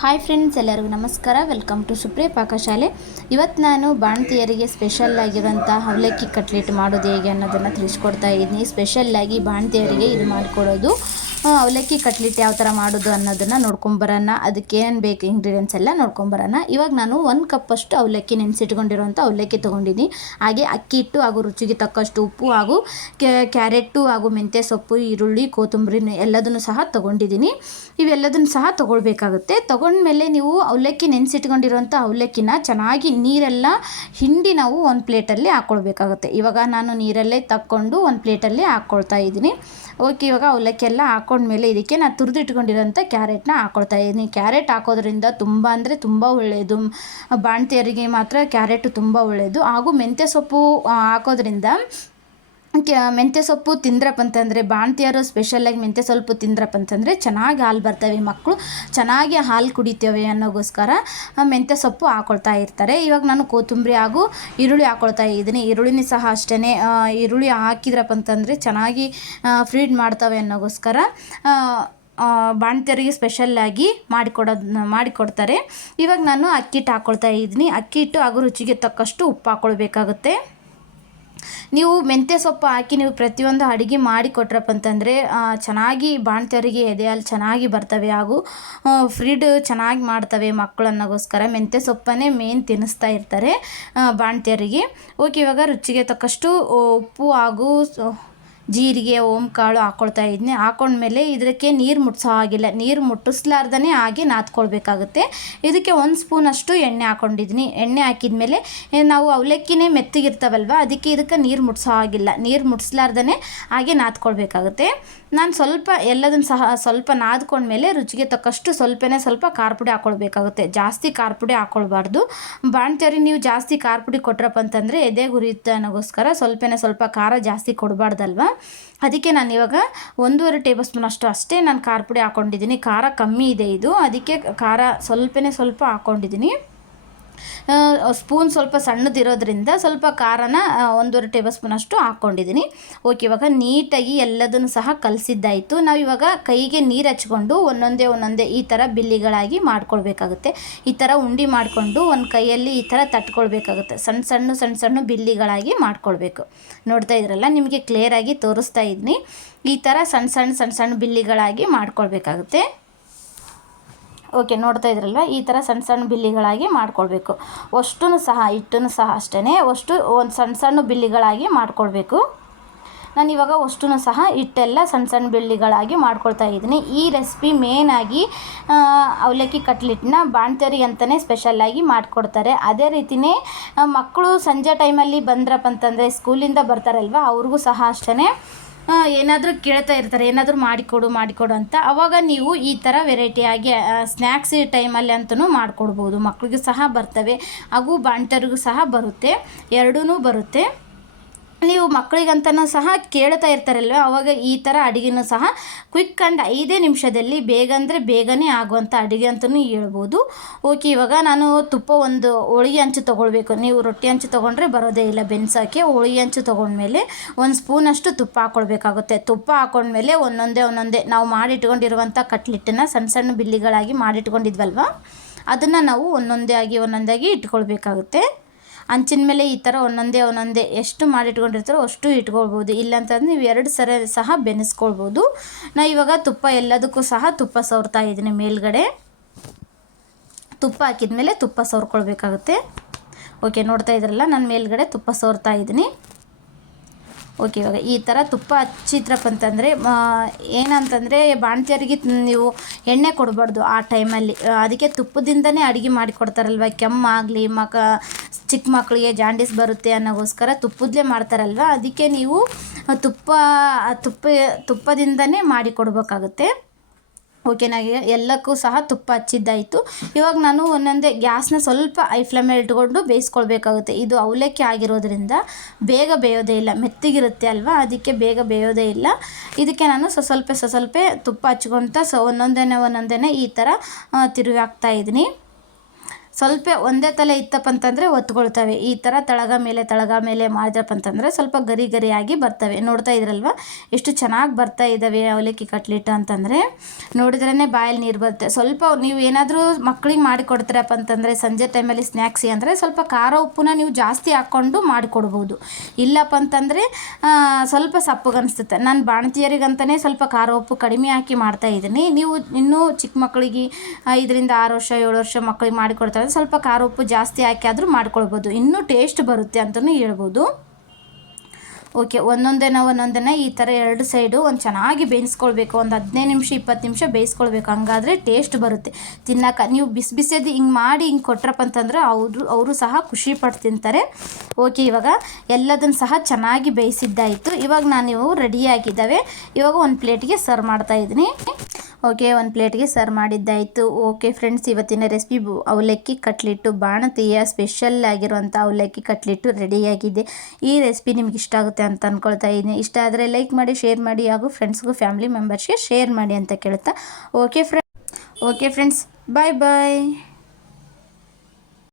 Hi friends, ಎಲ್ಲರಿಗೂ ನಮಸ್ಕಾರ. Welcome to Supriya Pakashale. ಇವತ್ತು ನಾನು ಬಾಣಂತಿಯರಿಗೆ ಸ್ಪೆಷಲ್ ಆಗಿರೋಂಥ ಅವಲಕ್ಕಿ ಕಟ್ಲೆಟ್ ಮಾಡೋದು ಹೇಗೆ ಅನ್ನೋದನ್ನು ತಿಳಿಸ್ಕೊಡ್ತಾ ಇದ್ದೀನಿ. ಸ್ಪೆಷಲ್ಲಾಗಿ ಬಾಣಂತಿಯರಿಗೆ ಇದು ಮಾಡಿಕೊಡೋದು ಅವಲಕ್ಕಿ ಕಟ್ಲೆಟ್ ಯಾವ ಥರ ಮಾಡೋದು ಅನ್ನೋದನ್ನು ನೋಡ್ಕೊಂಬರೋಣ. ಅದಕ್ಕೆ ಏನು ಬೇಕು ಇಂಗ್ರೀಡಿಯೆಂಟ್ಸ್ ಎಲ್ಲ ನೋಡ್ಕೊಂಬರೋಣ. ಇವಾಗ ನಾನು 1 ಕಪ್ಪಷ್ಟು ಅವಲಕ್ಕಿ ನೆನೆಸಿಟ್ಕೊಂಡಿರೋಂಥ ಅವಲಕ್ಕಿ ತೊಗೊಂಡಿದ್ದೀನಿ. ಹಾಗೆ ಅಕ್ಕಿ ಹಿಟ್ಟು ಹಾಗೂ ರುಚಿಗೆ ತಕ್ಕಷ್ಟು ಉಪ್ಪು ಹಾಗೂ ಕ್ಯಾರೆಟು ಹಾಗೂ ಮೆಂತ್ಯ ಸೊಪ್ಪು, ಈರುಳ್ಳಿ, ಕೊತ್ತಂಬರಿ ಎಲ್ಲದನ್ನು ಸಹ ತೊಗೊಂಡಿದ್ದೀನಿ. ಇವೆಲ್ಲದನ್ನು ಸಹ ತೊಗೊಳ್ಬೇಕಾಗುತ್ತೆ. ತೊಗೊಂಡ್ಮೇಲೆ ನೀವು ಅವಲಕ್ಕಿ ನೆನೆಸಿಟ್ಕೊಂಡಿರೋಂಥ ಅವಲಕ್ಕಿನ ಚೆನ್ನಾಗಿ ನೀರೆಲ್ಲ ಹಿಂಡಿ ನಾವು ಒಂದು ಪ್ಲೇಟಲ್ಲಿ ಹಾಕ್ಕೊಳ್ಬೇಕಾಗುತ್ತೆ. ಇವಾಗ ನಾನು ನೀರಲ್ಲೇ ತಕ್ಕೊಂಡು ಒಂದು ಪ್ಲೇಟಲ್ಲಿ ಹಾಕ್ಕೊಳ್ತಾ ಇದ್ದೀನಿ. ಓಕೆ, ಇವಾಗ ಅವಲಕ್ಕಿ ಎಲ್ಲ ಹಾಕ್ಕೊಂಡ್ಮೇಲೆ ಇದಕ್ಕೆ ನಾನು ತುರಿದಿಟ್ಕೊಂಡಿರೋಂಥ ಕ್ಯಾರೆಟ್ನ ಹಾಕ್ಕೊಳ್ತಾ ಇದ್ದೀನಿ. ಕ್ಯಾರೆಟ್ ಹಾಕೋದ್ರಿಂದ ತುಂಬ ಅಂದರೆ ತುಂಬ ಒಳ್ಳೆಯದು. ಬಾಣಂತಿಯರಿಗೆ ಮಾತ್ರ ಕ್ಯಾರೆಟು ತುಂಬ ಒಳ್ಳೆಯದು. ಹಾಗೂ ಮೆಂತ್ಯ ಸೊಪ್ಪು ಹಾಕೋದ್ರಿಂದ ಮೆಂತ್ಯ ಸೊಪ್ಪು ತಿಂದ್ರಪ್ಪ ಅಂತಂದರೆ, ಬಾಣಂತಿಯರು ಸ್ಪೆಷಲಾಗಿ ಮೆಂತ್ಯ ಸೊಪ್ಪು ತಿಂದ್ರಪ್ಪ ಅಂತಂದರೆ ಚೆನ್ನಾಗಿ ಹಾಲು ಬರ್ತವೆ, ಮಕ್ಕಳು ಚೆನ್ನಾಗಿ ಹಾಲು ಕುಡಿತೇವೆ ಅನ್ನೋಗೋಸ್ಕರ ಮೆಂತ್ಯ ಸೊಪ್ಪು ಹಾಕ್ಕೊಳ್ತಾ ಇರ್ತಾರೆ. ಇವಾಗ ನಾನು ಕೊತ್ತಂಬರಿ ಹಾಗೂ ಈರುಳ್ಳಿ ಹಾಕ್ಕೊಳ್ತಾ ಇದ್ದೀನಿ. ಈರುಳ್ಳಿನೂ ಸಹ ಅಷ್ಟೇ, ಈರುಳ್ಳಿ ಹಾಕಿದ್ರಪ್ಪ ಅಂತಂದರೆ ಚೆನ್ನಾಗಿ ಫ್ರೀಡ್ ಮಾಡ್ತವೆ ಅನ್ನೋಗೋಸ್ಕರ ಬಾಣಂತಿಯರಿಗೆ ಸ್ಪೆಷಲ್ಲಾಗಿ ಮಾಡಿಕೊಡ್ತಾರೆ. ಇವಾಗ ನಾನು ಅಕ್ಕಿ ಹಿಟ್ಟು ಹಾಕ್ಕೊಳ್ತಾ ಇದ್ದೀನಿ. ಅಕ್ಕಿ ಹಿಟ್ಟು ಹಾಗೂ ರುಚಿಗೆ ತಕ್ಕಷ್ಟು ಉಪ್ಪು ಹಾಕ್ಕೊಳ್ಬೇಕಾಗುತ್ತೆ. ನೀವು ಮೆಂತ್ಯ ಸೊಪ್ಪು ಹಾಕಿ ನೀವು ಪ್ರತಿಯೊಂದು ಅಡುಗೆ ಮಾಡಿ ಕೊಟ್ರಪ್ಪ ಅಂತಂದರೆ ಚೆನ್ನಾಗಿ ಬಾಣಂತಿಯರಿಗೆ ಎದೆ ಹಾಲು ಚೆನ್ನಾಗಿ ಬರ್ತವೆ ಹಾಗೂ ಫ್ರೀಡ್ ಚೆನ್ನಾಗಿ ಮಾಡ್ತವೆ ಮಕ್ಕಳು ಅನ್ನೋಗೋಸ್ಕರ ಮೆಂತ್ಯ ಸೊಪ್ಪನ್ನೇ ಮೇನ್ ತಿನ್ನಿಸ್ತಾ ಇರ್ತಾರೆ ಬಾಣಂತಿಯರಿಗೆ. ಓಕೆ, ಇವಾಗ ರುಚಿಗೆ ತಕ್ಕಷ್ಟು ಉಪ್ಪು ಹಾಗೂ ಜೀರಿಗೆ, ಓಂಕಾಳು ಹಾಕ್ಕೊಳ್ತಾ ಇದ್ದೀನಿ. ಹಾಕ್ಕೊಂಡ್ಮೇಲೆ ಇದಕ್ಕೆ ನೀರು ಮುಟ್ಸೋ ಹಾಗಿಲ್ಲ, ನೀರು ಮುಟ್ಟಿಸ್ಲಾರ್ದೇ ಹಾಗೆ ನಾದ್ಕೊಳ್ಬೇಕಾಗುತ್ತೆ. ಇದಕ್ಕೆ 1 ಸ್ಪೂನಷ್ಟು ಎಣ್ಣೆ ಹಾಕ್ಕೊಂಡಿದ್ದೀನಿ. ಎಣ್ಣೆ ಹಾಕಿದ್ಮೇಲೆ ನಾವು ಅವಲಕ್ಕಿನೇ ಮೆತ್ತಗಿರ್ತಾವಲ್ವ, ಅದಕ್ಕೆ ಇದಕ್ಕೆ ನೀರು ಮುಟ್ಸೋ ಹಾಗಿಲ್ಲ, ನೀರು ಮುಟ್ಸ್ಲಾರ್ದೇ ಹಾಗೆ ನಾದ್ಕೊಳ್ಬೇಕಾಗುತ್ತೆ. ನಾನು ಎಲ್ಲದನ್ನು ಸಹ ಸ್ವಲ್ಪ ನಾದ್ಕೊಂಡ್ಮೇಲೆ ರುಚಿಗೆ ತಕ್ಕಷ್ಟು ಸ್ವಲ್ಪ ಖಾರ ಪುಡಿ ಹಾಕ್ಕೊಳ್ಬೇಕಾಗುತ್ತೆ. ಜಾಸ್ತಿ ಖಾರ ಪುಡಿ ಹಾಕ್ಕೊಳ್ಬಾರ್ದು. ಬಾಣಂತಿಯರಿಗೆ ನೀವು ಜಾಸ್ತಿ ಖಾರ ಪುಡಿ ಕೊಟ್ರಪ್ಪ ಅಂತಂದರೆ ಎದೆ ಉರಿಯುತ್ತೆ ಅನ್ನೋಗೋಸ್ಕರ ಸ್ವಲ್ಪ ಖಾರ ಜಾಸ್ತಿ ಕೊಡಬಾರ್ದಲ್ವ. ಅದಕ್ಕೆ ನಾನು ಇವಾಗ 1.5 ಟೇಬಲ್ ಸ್ಪೂನ್ ಅಷ್ಟೇ ನಾನು ಖಾರ ಪುಡಿ ಹಾಕ್ಕೊಂಡಿದ್ದೀನಿ. ಖಾರ ಕಮ್ಮಿ ಇದೆ ಇದು, ಅದಕ್ಕೆ ಖಾರ ಸ್ವಲ್ಪ ಹಾಕ್ಕೊಂಡಿದ್ದೀನಿ. ಸ್ಪೂನ್ ಸ್ವಲ್ಪ ಸಣ್ಣದಿರೋದ್ರಿಂದ ಸ್ವಲ್ಪ ಖಾರನ 1.5 ಟೇಬಲ್ ಸ್ಪೂನ್ ಅಷ್ಟು ಹಾಕ್ಕೊಂಡಿದ್ದೀನಿ. ಓಕೆ, ಇವಾಗ ನೀಟಾಗಿ ಎಲ್ಲದನ್ನು ಸಹ ಕಲಸಿದ್ದಾಯಿತು. ನಾವು ಇವಾಗ ಕೈಗೆ ನೀರು ಹಚ್ಕೊಂಡು ಒಂದೊಂದೇ ಈ ಥರ ಬಿಲ್ಲಿಗಳಾಗಿ ಮಾಡ್ಕೊಳ್ಬೇಕಾಗುತ್ತೆ. ಈ ಥರ ಉಂಡೆ ಮಾಡಿಕೊಂಡು ಒಂದು ಕೈಯಲ್ಲಿ ಈ ಥರ ತಟ್ಕೊಳ್ಬೇಕಾಗುತ್ತೆ. ಸಣ್ಣ ಬಿಲ್ಲಿಗಳಾಗಿ ಮಾಡ್ಕೊಳ್ಬೇಕು. ನೋಡ್ತಾ ಇದ್ರಲ್ಲ, ನಿಮಗೆ ಕ್ಲಿಯರಾಗಿ ತೋರಿಸ್ತಾ ಇದ್ದೀನಿ. ಈ ಥರ ಸಣ್ಣ ಬಿಲ್ಲಿಗಳಾಗಿ ಮಾಡ್ಕೊಳ್ಬೇಕಾಗುತ್ತೆ. ಓಕೆ, ನೋಡ್ತಾ ಇದ್ರಲ್ವ, ಈ ಥರ ಸಣ್ಣ ಬಿಲ್ಲಿಗಳಾಗಿ ಮಾಡ್ಕೊಳ್ಬೇಕು. ಹಿಟ್ಟನ್ನು ಸಹ ಅಷ್ಟೇ ಒಂದು ಸಣ್ಣ ಬಿಲ್ಲಿಗಳಾಗಿ ಮಾಡ್ಕೊಳ್ಬೇಕು. ನಾನು ಇವಾಗ ಹಿಟ್ಟನ್ನು ಸಹ ಹಿಟ್ಟೆಲ್ಲ ಸಣ್ಣ ಬಿಲ್ಲಿಗಳಾಗಿ ಮಾಡ್ಕೊಳ್ತಾ ಇದ್ದೀನಿ. ಈ ರೆಸಿಪಿ ಮೇನಾಗಿ ಅವಲಕ್ಕಿ ಕಟ್ಲೆಟ್ನ ಬಾಣಂತಿಯರಿಗೆ ಅಂತಲೇ ಸ್ಪೆಷಲ್ಲಾಗಿ ಮಾಡಿಕೊಡ್ತಾರೆ. ಅದೇ ರೀತಿಯೇ ಮಕ್ಕಳು ಸಂಜೆ ಟೈಮಲ್ಲಿ ಬಂದ್ರಪ್ಪ ಅಂತಂದರೆ, ಸ್ಕೂಲಿಂದ ಬರ್ತಾರಲ್ವ, ಅವ್ರಿಗೂ ಸಹ ಅಷ್ಟೇ ಏನಾದರೂ ಕೇಳ್ತಾ ಇರ್ತಾರೆ, ಏನಾದರೂ ಮಾಡಿಕೊಡು ಅಂತ. ಆವಾಗ ನೀವು ಈ ಥರ ವೆರೈಟಿಯಾಗಿ ಸ್ನ್ಯಾಕ್ಸ್ ಟೈಮಲ್ಲಿ ಅಂತಲೂ ಮಾಡಿಕೊಡ್ಬೋದು. ಮಕ್ಕಳಿಗೂ ಸಹ ಬರ್ತವೆ ಹಾಗೂ ಬಾಣಂತಿಯರಿಗೂ ಸಹ ಬರುತ್ತೆ, ಎರಡೂ ಬರುತ್ತೆ. ನೀವು ಮಕ್ಕಳಿಗಂತನೂ ಸಹ ಕೇಳ್ತಾ ಇರ್ತಾರಲ್ವ, ಆವಾಗ ಈ ಥರ ಅಡುಗೆನೂ ಸಹ ಕ್ವಿಕ್ ಆ್ಯಂಡ್ 5 ನಿಮಿಷದಲ್ಲಿ ಬೇಗನೆ ಆಗುವಂಥ ಅಡುಗೆ ಅಂತಲೂ ಹೇಳ್ಬೋದು. ಓಕೆ, ಇವಾಗ ನಾನು ತುಪ್ಪ ಒಂದು ಹೋಳಿಗೆ ಹಂಚು ತೊಗೊಳ್ಬೇಕು. ನೀವು ರೊಟ್ಟಿ ಹಂಚು ತೊಗೊಂಡ್ರೆ ಬರೋದೇ ಇಲ್ಲ ಬೆನ್ಸೋಕ್ಕೆ. ಹೋಳಿಗೆ ಹಂಚು ತೊಗೊಂಡ್ಮೇಲೆ 1 ಸ್ಪೂನಷ್ಟು ತುಪ್ಪ ಹಾಕ್ಕೊಳ್ಬೇಕಾಗುತ್ತೆ. ತುಪ್ಪ ಹಾಕ್ಕೊಂಡ್ಮೇಲೆ ಒಂದೊಂದೇ ನಾವು ಮಾಡಿಟ್ಕೊಂಡಿರುವಂಥ ಕಟ್ಲೆಟ್ಟನ್ನು ಸಣ್ಣ ಬಿಲ್ಲಿಗಳಾಗಿ ಮಾಡಿಟ್ಕೊಂಡಿದ್ವಲ್ವ, ಅದನ್ನು ನಾವು ಒಂದೊಂದೇ ಇಟ್ಕೊಳ್ಬೇಕಾಗುತ್ತೆ. ಹಂಚಿನ ಮೇಲೆ ಈ ಥರ ಒಂದೊಂದೇ ಎಷ್ಟು ಮಾಡಿಟ್ಕೊಂಡಿರ್ತಾರೋ ಅಷ್ಟು ಇಟ್ಕೊಳ್ಬೋದು. ಇಲ್ಲಾಂತಂದ್ರೆ ನೀವು 2 ಸರಿ ಸಹ ಬೆನೆಸ್ಕೊಳ್ಬೋದು. ನಾನು ಇವಾಗ ಎಲ್ಲದಕ್ಕೂ ಸಹ ತುಪ್ಪ ಸವರ್ತಾ ಇದ್ದೀನಿ. ಮೇಲ್ಗಡೆ ತುಪ್ಪ ಹಾಕಿದ್ಮೇಲೆ ತುಪ್ಪ ಸವರ್ಕೊಳ್ಬೇಕಾಗುತ್ತೆ. ಓಕೆ, ನೋಡ್ತಾ ಇದ್ರಲ್ಲ, ನಾನು ಮೇಲ್ಗಡೆ ತುಪ್ಪ ಸವರ್ತಾ ಇದ್ದೀನಿ. ಓಕೆ, ಇವಾಗ ಈ ಥರ ತುಪ್ಪ ಹಚ್ಚಿದ್ರಪ್ಪ ಅಂತಂದರೆ ಏನಂತಂದರೆ, ಬಾಣಂತಿಯರಿಗೆ ನೀವು ಎಣ್ಣೆ ಕೊಡಬಾರ್ದು ಆ ಟೈಮಲ್ಲಿ. ಅದಕ್ಕೆ ತುಪ್ಪದಿಂದನೇ ಅಡುಗೆ ಮಾಡಿಕೊಡ್ತಾರಲ್ವ. ಕೆಮ್ಮಾಗಲಿ, ಚಿಕ್ಕ ಮಕ್ಕಳಿಗೆ ಜಾಂಡೀಸ್ ಬರುತ್ತೆ ಅನ್ನೋಗೋಸ್ಕರ ತುಪ್ಪದಲ್ಲೇ ಮಾಡ್ತಾರಲ್ವ. ಅದಕ್ಕೆ ನೀವು ತುಪ್ಪದಿಂದನೇ ಮಾಡಿಕೊಡ್ಬೇಕಾಗುತ್ತೆ. ಓಕೆ, ನನಗೆ ಎಲ್ಲಕ್ಕೂ ಸಹ ತುಪ್ಪ ಹಚ್ಚಿದ್ದಾಯಿತು. ಇವಾಗ ನಾನು ಒಂದೊಂದೇ ಗ್ಯಾಸ್ನ ಸ್ವಲ್ಪ ಹೈ ಫ್ಲೇಮಲ್ಲಿ ಇಟ್ಕೊಂಡು ಬೇಯಿಸ್ಕೊಳ್ಬೇಕಾಗುತ್ತೆ. ಇದು ಅವಲಕ್ಕಿ ಆಗಿರೋದ್ರಿಂದ ಬೇಗ ಬೇಯೋದೇ ಇಲ್ಲ, ಮೆತ್ತಗಿರುತ್ತೆ ಅಲ್ವಾ, ಅದಕ್ಕೆ ಬೇಗ ಬೇಯೋದೇ ಇಲ್ಲ. ಇದಕ್ಕೆ ನಾನು ಸ್ವಲ್ಪ ತುಪ್ಪ ಹಚ್ಕೊತ ಒಂದೊಂದೇ ಈ ಥರ ತಿರುವಿ ಹಾಕ್ತಾಯಿದ್ದೀನಿ. ಸ್ವಲ್ಪ ಒಂದೇ ತಲೆ ಇತ್ತಪ್ಪ ಅಂತಂದರೆ ಒತ್ಕೊಳ್ತವೆ. ಈ ಥರ ತಳಗ ಮೇಲೆ ಮಾಡಿದ್ರಪ್ಪ ಅಂತಂದರೆ ಸ್ವಲ್ಪ ಗರಿ ಗರಿಯಾಗಿ ಬರ್ತವೆ. ನೋಡ್ತಾ ಇದ್ರಲ್ವ ಎಷ್ಟು ಚೆನ್ನಾಗಿ ಬರ್ತಾ ಇದ್ದಾವೆ ಅವಲಕ್ಕಿ ಕಟ್ಲೆಟ್ ಅಂತಂದರೆ ನೋಡಿದ್ರೇ ಬಾಯಲ್ಲಿ ನೀರು ಬರುತ್ತೆ. ಸ್ವಲ್ಪ ನೀವು ಏನಾದರೂ ಮಕ್ಕಳಿಗೆ ಮಾಡಿಕೊಡ್ತೀರಪ್ಪ ಅಂತಂದರೆ ಸಂಜೆ ಟೈಮಲ್ಲಿ ಸ್ನ್ಯಾಕ್ಸಿ ಅಂದರೆ ಸ್ವಲ್ಪ ಖಾರ ಉಪ್ಪನ್ನ ನೀವು ಜಾಸ್ತಿ ಹಾಕ್ಕೊಂಡು ಮಾಡಿಕೊಡ್ಬೋದು. ಇಲ್ಲಪ್ಪ ಅಂತಂದರೆ ಸ್ವಲ್ಪ ಸಪ್ಪಗನ್ನಿಸುತ್ತೆ. ನಾನು ಬಾಣತಿಯರಿಗಂತಲೇ ಸ್ವಲ್ಪ ಖಾರ ಉಪ್ಪು ಕಡಿಮೆ ಹಾಕಿ ಮಾಡ್ತಾಯಿದ್ದೀನಿ. ನೀವು ಇನ್ನೂ ಚಿಕ್ಕ ಮಕ್ಕಳಿಗೆ 5ರಿಂದ 6 ವರ್ಷ 7 ವರ್ಷ ಮಕ್ಕಳಿಗೆ ಮಾಡಿಕೊಡ್ತಾರೆ ಸ್ವಲ್ಪ ಖಾರ ಉಪ್ಪು ಜಾಸ್ತಿ ಹಾಕಿ ಆದರೂ ಮಾಡ್ಕೊಳ್ಬೋದು, ಇನ್ನೂ ಟೇಸ್ಟ್ ಬರುತ್ತೆ ಅಂತಲೂ ಹೇಳ್ಬೋದು. ಓಕೆ, ಒಂದೊಂದೇ ಈ ಥರ 2 ಸೈಡು ಒಂದು ಚೆನ್ನಾಗಿ ಬೇಯಿಸ್ಕೊಳ್ಬೇಕು. ಒಂದು 15 ನಿಮಿಷ 20 ನಿಮಿಷ ಬೇಯಿಸ್ಕೊಳ್ಬೇಕು. ಹಂಗಾದರೆ ಟೇಸ್ಟ್ ಬರುತ್ತೆ ತಿನ್ನೋಕೆ. ನೀವು ಬಿಸಿದು ಹಿಂಗೆ ಮಾಡಿ ಹಿಂಗೆ ಕೊಟ್ರಪ್ಪ ಅಂತಂದ್ರೆ ಅವರು ಸಹ ಖುಷಿಪಟ್ಟು ತಿಂತಾರೆ. ಓಕೆ, ಇವಾಗ ಎಲ್ಲದನ್ನು ಸಹ ಚೆನ್ನಾಗಿ ಬೇಯಿಸಿದ್ದಾಯಿತು. ಇವಾಗ ಇವು ರೆಡಿಯಾಗಿದ್ದಾವೆ. ಇವಾಗ ಒಂದು ಪ್ಲೇಟ್ಗೆ ಸರ್ವ್ ಮಾಡ್ತಾಯಿದ್ದೀನಿ. ಓಕೆ, ಒಂದು ಪ್ಲೇಟ್ಗೆ ಸರ್ವ್ ಮಾಡಿದ್ದಾಯಿತು. ಓಕೆ ಫ್ರೆಂಡ್ಸ್, ಇವತ್ತಿನ ರೆಸಿಪಿ ಅವಲಕ್ಕಿ ಕಟ್ಲೆಟ್ಟು ಬಾಣಂತಿಯ ಸ್ಪೆಷಲ್ ಆಗಿರುವಂಥ ಅವಲಕ್ಕಿ ಕಟ್ಲೆಟ್ಟು ರೆಡಿಯಾಗಿದೆ. ಈ ರೆಸಿಪಿ ನಿಮ್ಗೆ ಇಷ್ಟ ಆಗುತ್ತೆ ಅಂತ ಅಂದ್ಕೊಳ್ತಾ ಇದ್ದೀನಿ. ಇಷ್ಟ ಆದರೆ ಲೈಕ್ ಮಾಡಿ, ಶೇರ್ ಮಾಡಿ ಹಾಗೂ ಫ್ರೆಂಡ್ಸ್ಗೂ ಫ್ಯಾಮಿಲಿ ಮೆಂಬರ್ಸ್ಗೆ ಶೇರ್ ಮಾಡಿ ಅಂತ ಕೇಳ್ತಾ ಓಕೆ ಫ್ರೆಂಡ್ಸ್, ಬಾಯ್ ಬಾಯ್.